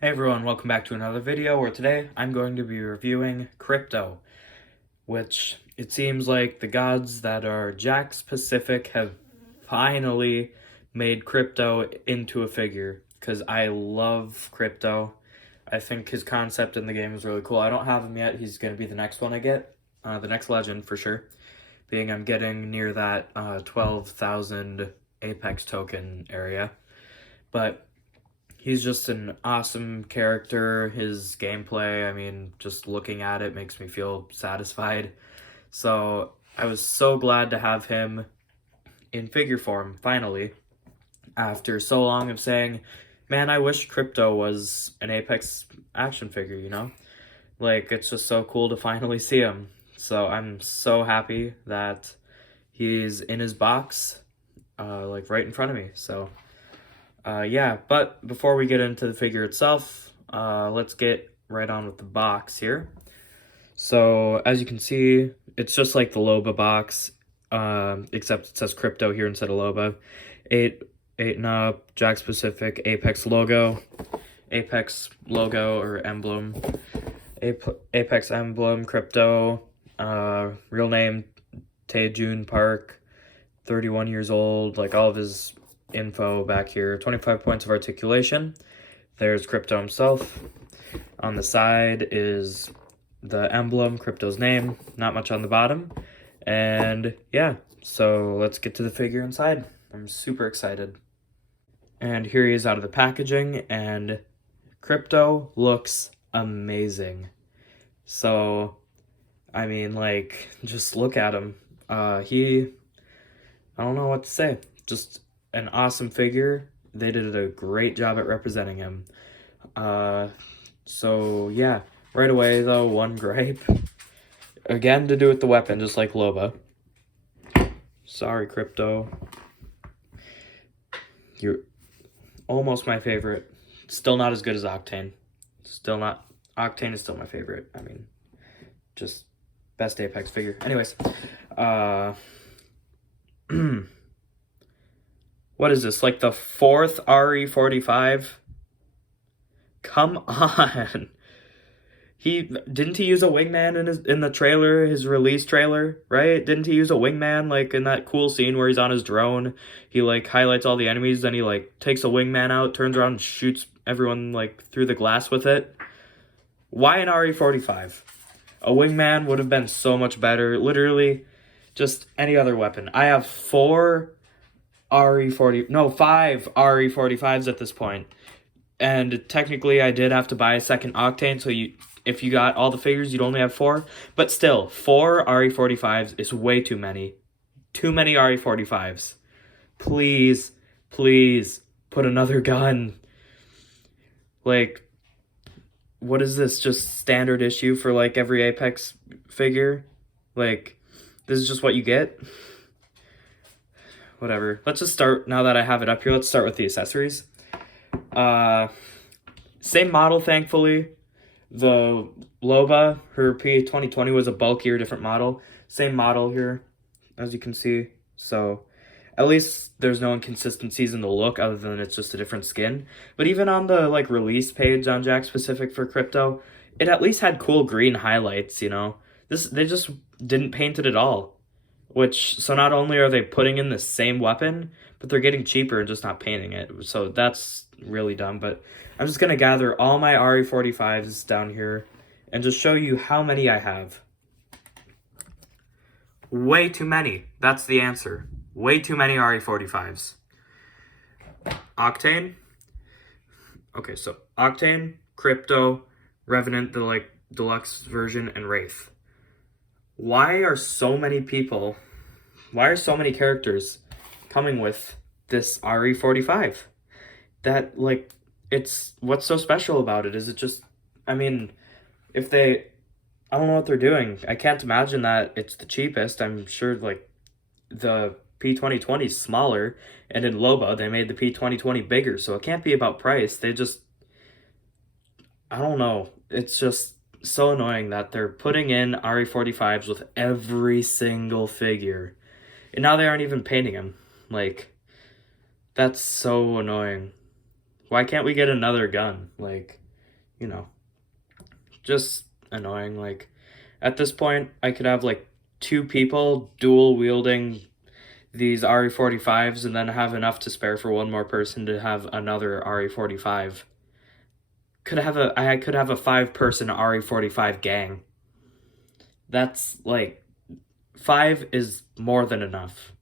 Hey everyone, welcome back to another video where today I'm going to be reviewing Crypto, which it seems like the gods that are Jakks Pacific have finally made Crypto into a figure, because I love Crypto. I think his concept in the game is really cool. I don't have him yet. He's going to be the next one I get, the next legend for sure, being I'm getting near that 12,000 Apex token area. But he's just an awesome character. His gameplay, I mean, just looking at it makes me feel satisfied. So I was so glad to have him in figure form, finally, after so long of saying, man, I wish Crypto was an Apex action figure, you know? Like, it's just so cool to finally see him. So I'm so happy that he's in his box, like right in front of me. So yeah, but before we get into the figure itself, let's get right on with the box here. So as you can see, it's just like the Loba box, except it says Crypto here instead of Loba. 8 and up, Jakks Pacific, Apex logo or emblem, Apex emblem, Crypto, real name Taejun Park, 31 years old, like all of his info back here. 25 points of articulation. There's Crypto himself. On the side is the emblem, Crypto's name. Not much on the bottom. And yeah, so let's get to the figure inside. I'm super excited. And here he is out of the packaging, and Crypto looks amazing. So, I mean, like, just look at him. I don't know what to say. Just an awesome figure. They did a great job at representing him. So yeah, right away though, one gripe. Again, to do with the weapon, just like Loba. Sorry, Crypto. You're almost my favorite. Still not as good as Octane. Octane is still my favorite. I mean, just best Apex figure. Anyways, what is this, like the 4th RE45? Come on. Didn't he use a wingman in the trailer, his release trailer, right? Didn't he use a wingman, like in that cool scene where he's on his drone? He like highlights all the enemies, then he like takes a wingman out, turns around and shoots everyone like through the glass with it. Why an RE45? A wingman would have been so much better. Literally, just any other weapon. I have 5 RE45s at this point. And technically, I did have to buy a second Octane, so if you got all the figures, you'd only have 4. But still, 4 RE45s is way too many. Too many RE45s. Please, please, put another gun. Like, what is this? Just standard issue for, like, every Apex figure? Like, this is just what you get? Whatever. Let's just start, now that I have it up here, let's start with the accessories. Same model, thankfully. The Loba, her P2020 was a bulkier, different model. Same model here, as you can see. So, at least there's no inconsistencies in the look, other than it's just a different skin. But even on the, like, release page on Jakks Pacific for Crypto, it at least had cool green highlights, you know? They just didn't paint it at all. So not only are they putting in the same weapon, but they're getting cheaper and just not painting it. So that's really dumb. But I'm just going to gather all my RE45s down here and just show you how many I have. Way too many. That's the answer. Way too many RE45s. Octane. Okay, so Octane, Crypto, Revenant, the like deluxe version, and Wraith. Why are so many characters coming with this RE45? That, like, what's so special about it? Is it just, I mean, I don't know what they're doing. I can't imagine that it's the cheapest. I'm sure, like, the P2020 is smaller, and in Loba, they made the P2020 bigger, so it can't be about price. I don't know. It's just so annoying that they're putting in RE45s with every single figure. And now they aren't even painting them. Like, that's so annoying. Why can't we get another gun? Like, you know, just annoying. Like, at this point, I could have like 2 people dual wielding these RE45s and then have enough to spare for one more person to have another RE45. I could have a 5-person RE45 gang. That's like 5 is more than enough.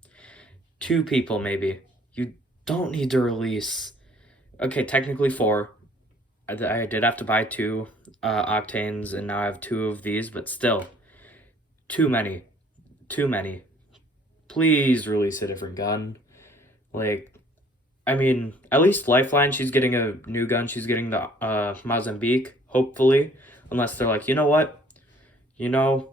2 people maybe. You don't need to release. Okay, technically 4. I did have to buy 2 octanes, and now I have 2 of these, but still, too many. Too many. Please release a different gun. Like, I mean, at least Lifeline, she's getting a new gun. She's getting the Mozambique, hopefully. Unless they're like, you know what? You know,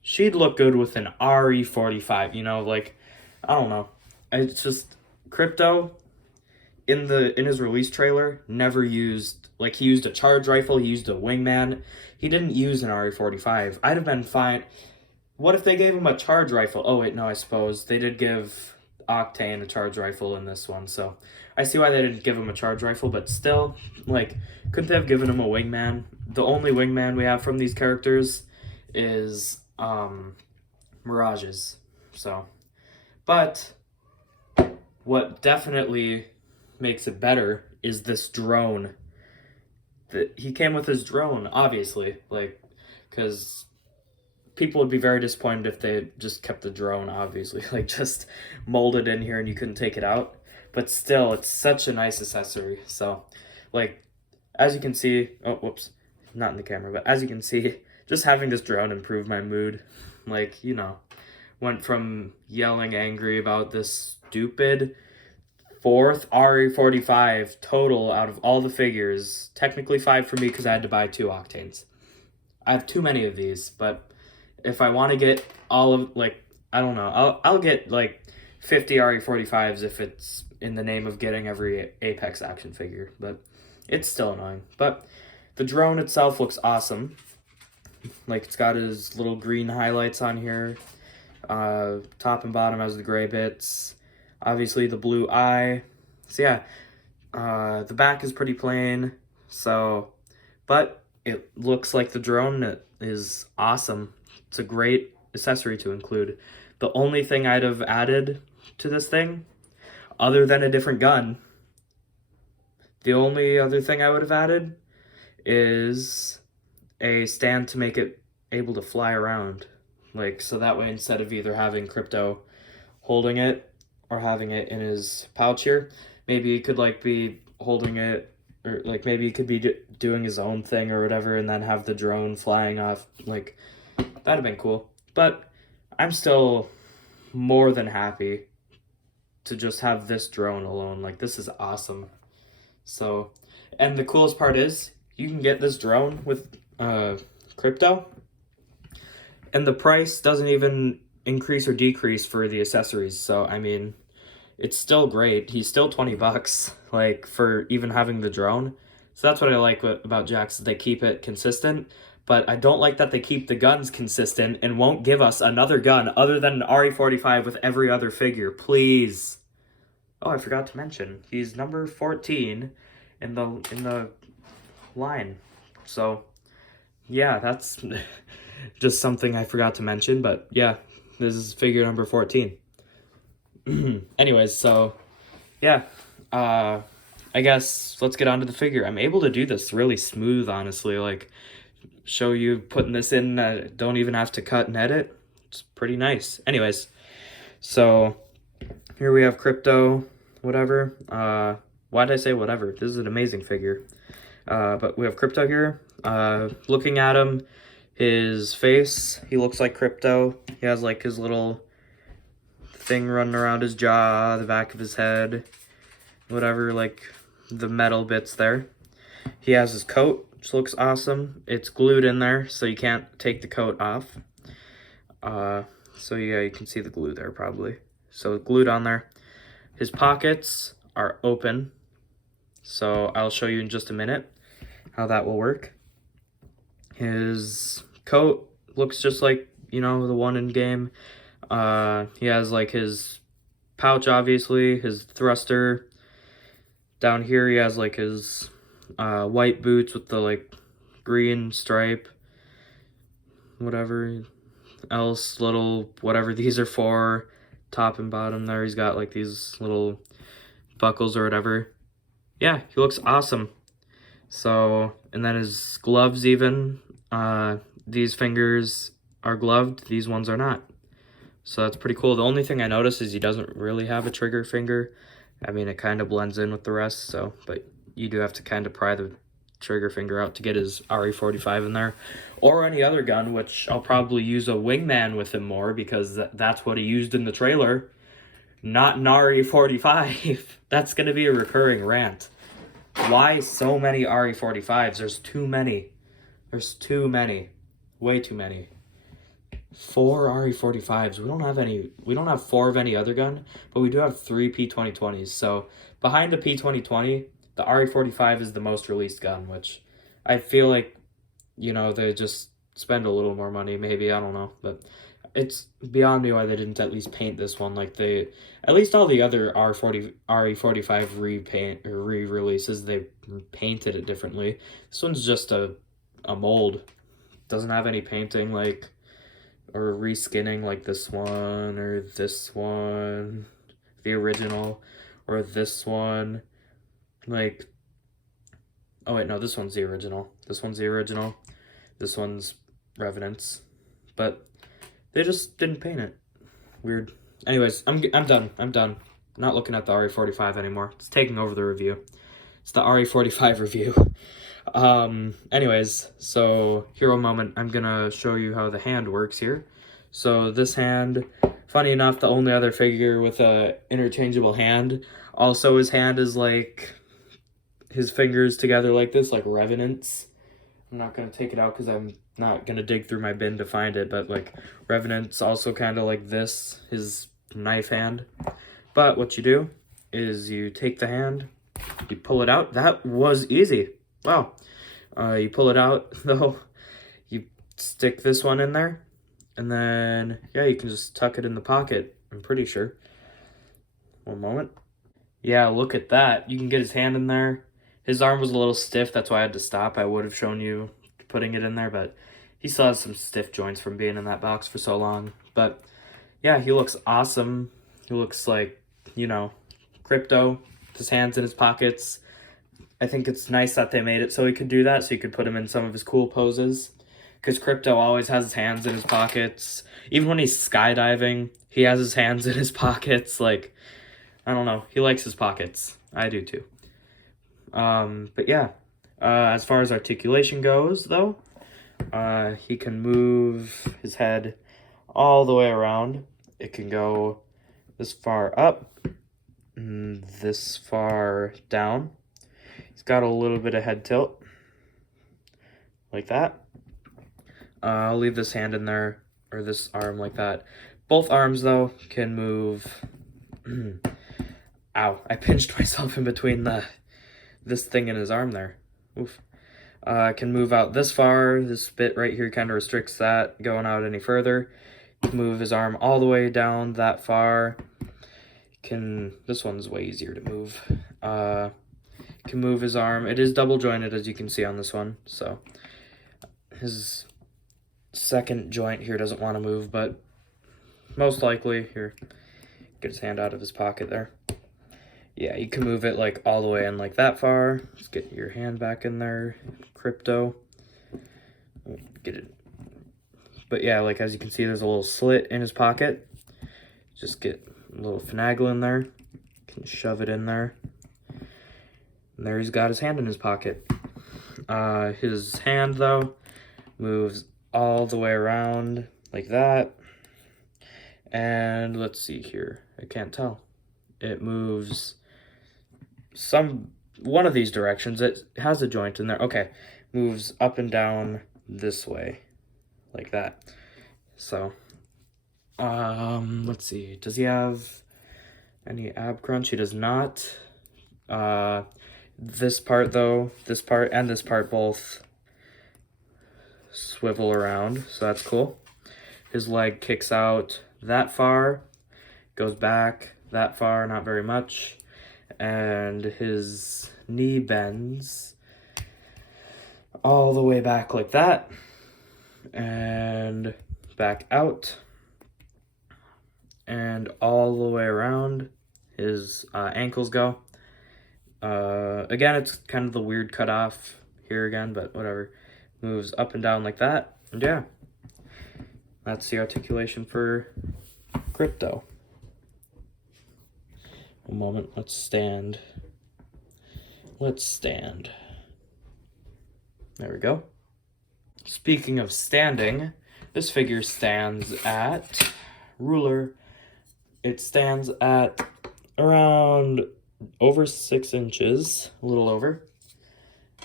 she'd look good with an RE45, you know, like, I don't know. It's just, Crypto, in his release trailer, never used, like, he used a charge rifle, he used a wingman. He didn't use an RE45. I'd have been fine. What if they gave him a charge rifle? Oh, wait, no, I suppose. They did give Octane a charge rifle in this one, so I see why they didn't give him a charge rifle, but still, like, couldn't they have given him a wingman? The only wingman we have from these characters is Mirages. So, but what definitely makes it better is this drone. He came with his drone, obviously, like, because people would be very disappointed if they just kept the drone, obviously, like, just molded in here and you couldn't take it out. But still, it's such a nice accessory. So, like, as you can see, oh, whoops, not in the camera, but as you can see, just having this drone improved my mood. Like, you know, went from yelling angry about this stupid 4th RE45 total out of all the figures. Technically 5 for me because I had to buy 2 octanes. I have too many of these, but if I want to get all of, like, I don't know, I'll get like 50 RE45s if it's in the name of getting every Apex action figure, but it's still annoying. But the drone itself looks awesome. Like, it's got his little green highlights on here. Top and bottom has the gray bits. Obviously the blue eye. So yeah, the back is pretty plain. So, but it looks like the drone is awesome. It's a great accessory to include. The only thing I'd have added to this thing, other than a different gun, the only other thing I would have added is a stand to make it able to fly around. Like, so that way, instead of either having Crypto holding it or having it in his pouch here, maybe he could, like, be holding it, or, like, maybe he could be doing his own thing or whatever, and then have the drone flying off. Like, that'd have been cool. But I'm still more than happy to just have this drone alone. Like, this is awesome. So, and the coolest part is, you can get this drone with Crypto, and the price doesn't even increase or decrease for the accessories. So, I mean, it's still great. He's still $20, like, for even having the drone. So that's what I like about Jakks, they keep it consistent. But I don't like that they keep the guns consistent and won't give us another gun other than an RE45 with every other figure. Please. Oh, I forgot to mention, he's number 14 in the line. So, yeah, that's just something I forgot to mention. But yeah, this is figure number 14. Anyways, so yeah, I guess let's get on to the figure. I'm able to do this really smooth, honestly. Like, show you putting this in, don't even have to cut and edit. It's pretty nice. Anyways, so here we have Crypto, whatever. Why did I say whatever? This is an amazing figure. But we have Crypto here. Looking at him, his face, he looks like Crypto. He has, like, his little thing running around his jaw, the back of his head, whatever, like, the metal bits there. He has his coat, which looks awesome. It's glued in there, so you can't take the coat off. So yeah, you can see the glue there probably. So glued on there. His pockets are open, so I'll show you in just a minute how that will work. His coat looks just like, you know, the one in game. He has, like, his pouch, obviously, his thruster. Down here he has, like, his white boots with the like green stripe, whatever else, little whatever these are for, top and bottom there. He's got like these little buckles or whatever. Yeah, he looks awesome. So, and then his gloves even, these fingers are gloved, these ones are not. So that's pretty cool. The only thing I noticed is he doesn't really have a trigger finger. I mean, it kind of blends in with the rest, so, but you do have to kind of pry the trigger finger out to get his RE45 in there. Or any other gun, which I'll probably use a wingman with him more because that's what he used in the trailer. Not an RE45. That's going to be a recurring rant. Why so many RE45s? There's too many. There's too many. Way too many. 4 RE45s. We don't have 4 of any other gun, but we do have 3 P2020s. So behind the P2020, the RE45 is the most released gun, which I feel like, you know, they just spend a little more money, maybe, I don't know, but it's beyond me why they didn't at least paint this one like they, at least all the other RE45 repaint or re-releases, they painted it differently. This one's just a mold. Doesn't have any painting like, or reskinning like this one or this one, the original, or this one. Like, oh wait, no, this one's the original. This one's the original. This one's Revenant's. But they just didn't paint it. Weird. Anyways, I'm done. I'm done. I'm not looking at the RE45 anymore. It's taking over the review. It's the RE45 review. Anyways, so hero moment. I'm gonna show you how the hand works here. So this hand, funny enough, the only other figure with a interchangeable hand. Also, his hand is like his fingers together like this, like Revenant's. I'm not gonna take it out because I'm not gonna dig through my bin to find it, but like Revenant's also kind of like this, his knife hand. But what you do is you take the hand, you pull it out. That was easy. Wow. You pull it out though, you stick this one in there, and then yeah, you can just tuck it in the pocket, I'm pretty sure. One moment. Yeah, look at that. You can get his hand in there. His arm was a little stiff, that's why I had to stop. I would have shown you putting it in there, but he still has some stiff joints from being in that box for so long. But yeah, he looks awesome. He looks like, you know, Crypto, his hands in his pockets. I think it's nice that they made it so he could do that, so he could put him in some of his cool poses. Because Crypto always has his hands in his pockets. Even when he's skydiving, he has his hands in his pockets. Like, I don't know. He likes his pockets. I do too. But yeah, as far as articulation goes, though, he can move his head all the way around. It can go this far up, and this far down. He's got a little bit of head tilt, like that. I'll leave this hand in there, or this arm like that. Both arms, though, can move. Ow, I pinched myself in between this thing in his arm there. Oof. Can move out this far. This bit right here kind of restricts that going out any further. Can move his arm all the way down that far. This one's way easier to move. Can move his arm. It is double jointed, as you can see on this one. So his second joint here doesn't want to move, but most likely here, get his hand out of his pocket there. Yeah, you can move it like all the way in like that far. Let's get your hand back in there, Crypto. Get it. But yeah, like as you can see, there's a little slit in his pocket. Just get a little finagle in there. Can shove it in there. And there he's got his hand in his pocket. His hand, though, moves all the way around like that. And let's see here. I can't tell. It moves one of these directions. It has a joint in there. Okay. Moves up and down this way. Like that. So, let's see. Does he have any ab crunch? He does not. This part, though, this part and this part both swivel around, so that's cool. His leg kicks out that far, goes back that far, not very much, and his knee bends all the way back like that, and back out, and all the way around his ankles go. Again, it's kind of the weird cutoff here again, but whatever. Moves up and down like that, and yeah, that's the articulation for Crypto. One moment, let's stand. Let's stand. There we go. Speaking of standing, this figure stands at, ruler, it stands at around over 6 inches, a little over.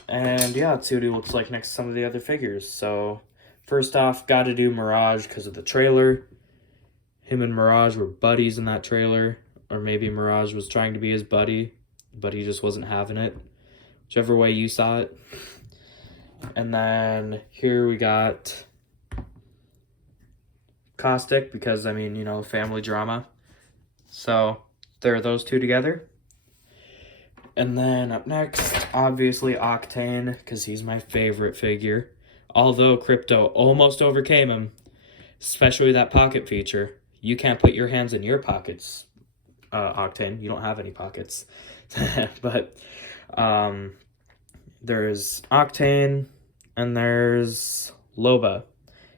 And yeah, let's see what he looks like next to some of the other figures. So first off, gotta do Mirage because of the trailer. Him and Mirage were buddies in that trailer, or maybe Mirage was trying to be his buddy, but he just wasn't having it. Whichever way you saw it. And then here we got Caustic, because, I mean, you know, family drama. So there are those two together. And then up next, obviously Octane, because he's my favorite figure. Although Crypto almost overcame him, especially that pocket feature. You can't put your hands in your pockets, Octane. You don't have any pockets. But there's Octane, and there's Loba,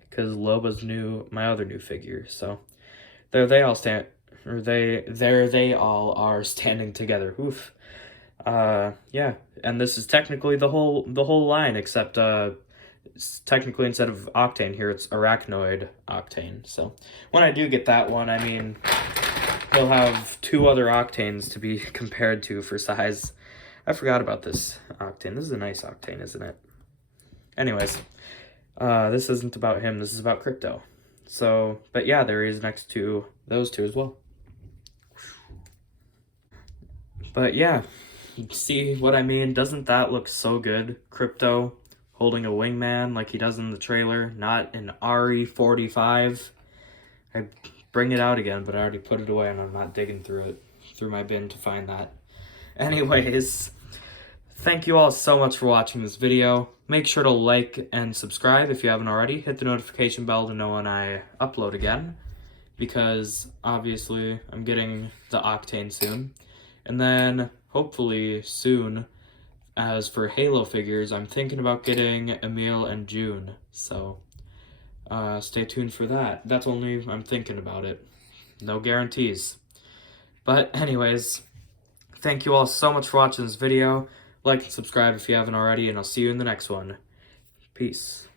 because Loba's my other new figure. So there they all stand, or they all are standing together. Oof. Yeah, and this is technically the whole line, except technically instead of Octane here, it's Arachnoid Octane. So when I do get that one, I mean, he'll have 2 other Octanes to be compared to for size. I forgot about this Octane. This is a nice Octane, isn't it? Anyways, this isn't about him. This is about Crypto. So, but yeah, there he is next to those 2 as well. But yeah, see what I mean? Doesn't that look so good? Crypto holding a wingman like he does in the trailer, not an RE45. I bring it out again, but I already put it away and I'm not digging through my bin to find that. Anyways, thank you all so much for watching this video. Make sure to like and subscribe if you haven't already. Hit the notification bell to know when I upload again, because obviously I'm getting the Octane soon. And then hopefully soon, as for Halo figures, I'm thinking about getting Emil and June. So stay tuned for that. That's only, I'm thinking about it. No guarantees. But anyways, thank you all so much for watching this video. Like and subscribe if you haven't already, and I'll see you in the next one. Peace.